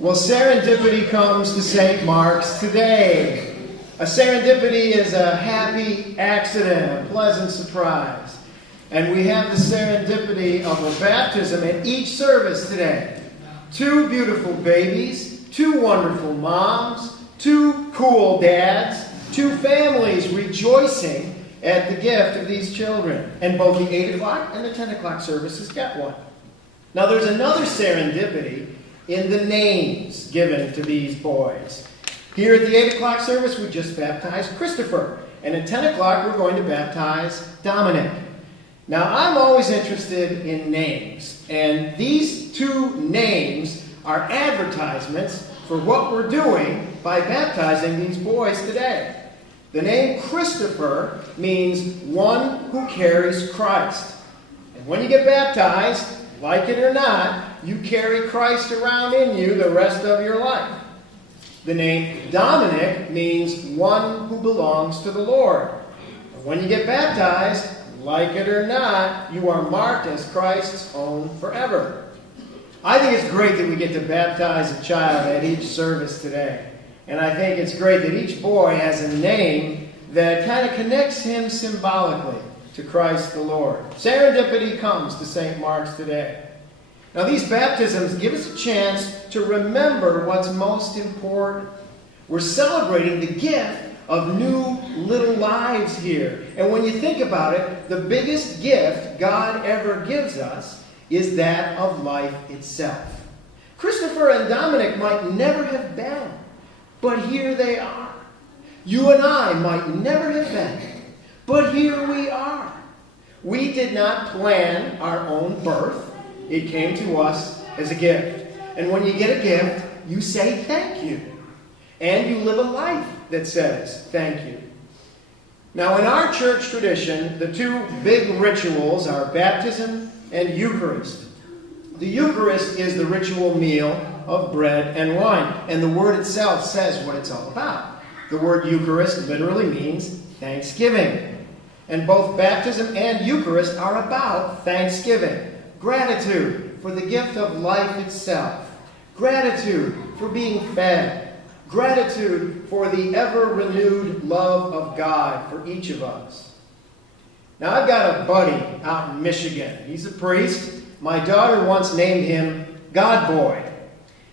Well, serendipity comes to St. Mark's today. A serendipity is a happy accident, a pleasant surprise. And we have the serendipity of a baptism at each service today. 2 beautiful babies, 2 wonderful moms, 2 cool dads, 2 families rejoicing at the gift of these children. And both the 8 o'clock and the 10 o'clock services get one. Now there's another serendipity in the names given to these boys. Here at the 8 o'clock service, we just baptized Christopher. And at 10 o'clock, we're going to baptize Dominic. Now, I'm always interested in names. And these 2 names are advertisements for what we're doing by baptizing these boys today. The name Christopher means one who carries Christ. And when you get baptized, like it or not, you carry Christ around in you the rest of your life. The name Dominic means one who belongs to the Lord. And when you get baptized, like it or not, you are marked as Christ's own forever. I think it's great that we get to baptize a child at each service today. And I think it's great that each boy has a name that kind of connects him symbolically to Christ the Lord. Serendipity comes to St. Mark's today. Now, these baptisms give us a chance to remember what's most important. We're celebrating the gift of new little lives here. And when you think about it, the biggest gift God ever gives us is that of life itself. Christopher and Dominic might never have been, but here they are. You and I might never have been, but here we are. We did not plan our own birth. It came to us as a gift. And when you get a gift, you say thank you. And you live a life that says thank you. Now, in our church tradition, the 2 big rituals are baptism and Eucharist. The Eucharist is the ritual meal of bread and wine. And the word itself says what it's all about. The word Eucharist literally means thanksgiving. And both baptism and Eucharist are about thanksgiving. Gratitude for the gift of life itself. Gratitude for being fed. Gratitude for the ever-renewed love of God for each of us. Now, I've got a buddy out in Michigan. He's a priest. My daughter once named him God Boy.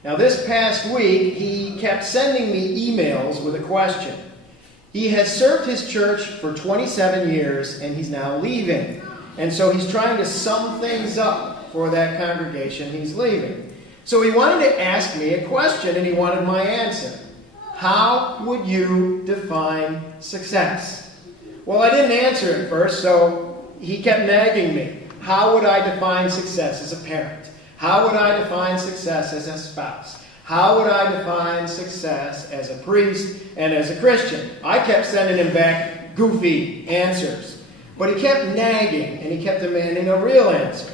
Now, this past week, he kept sending me emails with a question. He has served his church for 27 years, and he's now leaving. And so he's trying to sum things up for that congregation he's leaving. So he wanted to ask me a question, and he wanted my answer. How would you define success? Well, I didn't answer at first, so he kept nagging me. How would I define success as a parent? How would I define success as a spouse? How would I define success as a priest and as a Christian? I kept sending him back goofy answers. But he kept nagging, and he kept demanding a real answer.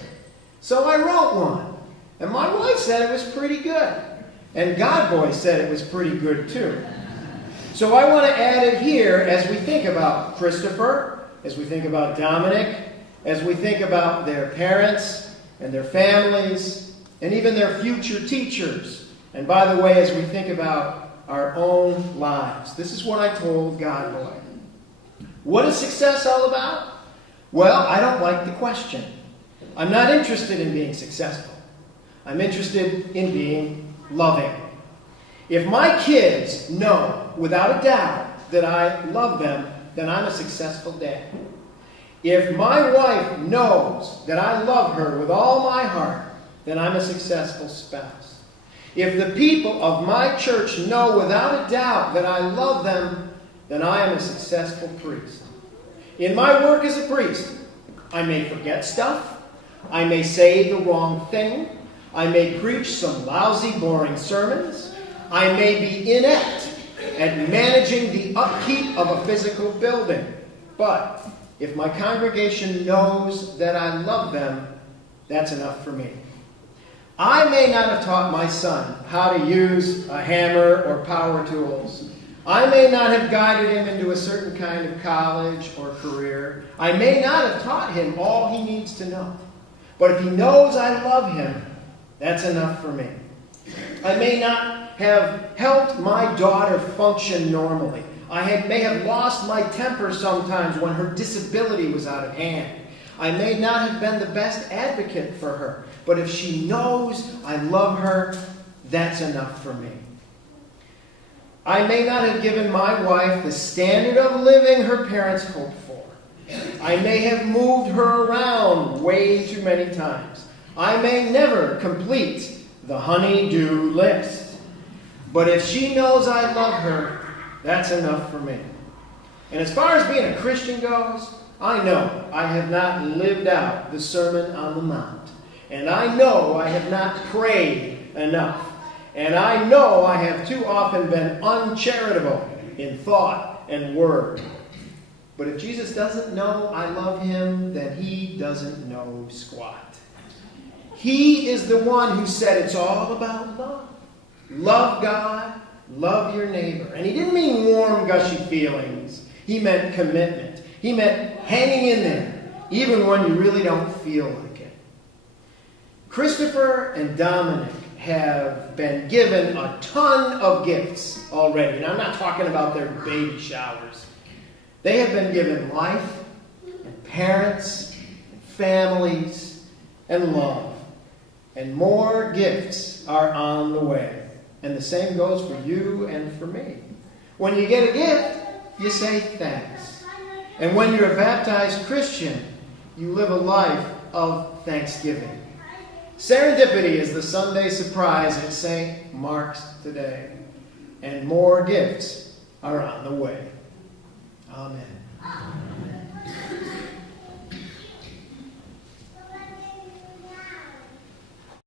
So I wrote one. And my wife said it was pretty good. And Godboy said it was pretty good too. So I want to add it here as we think about Christopher, as we think about Dominic, as we think about their parents and their families, and even their future teachers. And by the way, as we think about our own lives. This is what I told Godboy. What is success all about? Well, I don't like the question. I'm not interested in being successful. I'm interested in being loving. If my kids know without a doubt that I love them, then I'm a successful dad. If my wife knows that I love her with all my heart, then I'm a successful spouse. If the people of my church know without a doubt that I love them, then I am a successful priest. In my work as a priest, I may forget stuff. I may say the wrong thing. I may preach some lousy, boring sermons. I may be inept at managing the upkeep of a physical building. But if my congregation knows that I love them, that's enough for me. I may not have taught my son how to use a hammer or power tools. I may not have guided him into a certain kind of college or career. I may not have taught him all he needs to know. But if he knows I love him, that's enough for me. I may not have helped my daughter function normally. I may have lost my temper sometimes when her disability was out of hand. I may not have been the best advocate for her, but if she knows I love her, that's enough for me. I may not have given my wife the standard of living her parents hoped for. I may have moved her around way too many times. I may never complete the honey-do list. But if she knows I love her, that's enough for me. And as far as being a Christian goes, I know I have not lived out the Sermon on the Mount. And I know I have not prayed enough. And I know I have too often been uncharitable in thought and word. But if Jesus doesn't know I love him, then he doesn't know squat. He is the one who said it's all about love. Love God, love your neighbor. And he didn't mean warm, gushy feelings. He meant commitment. He meant hanging in there, even when you really don't feel like it. Christopher and Dominic have been given a ton of gifts already. And I'm not talking about their baby showers. They have been given life, and parents, and families, and love. And more gifts are on the way. And the same goes for you and for me. When you get a gift, you say thanks. And when you're a baptized Christian, you live a life of thanksgiving. Serendipity is the Sunday surprise at St. Mark's today. And more gifts are on the way. Amen.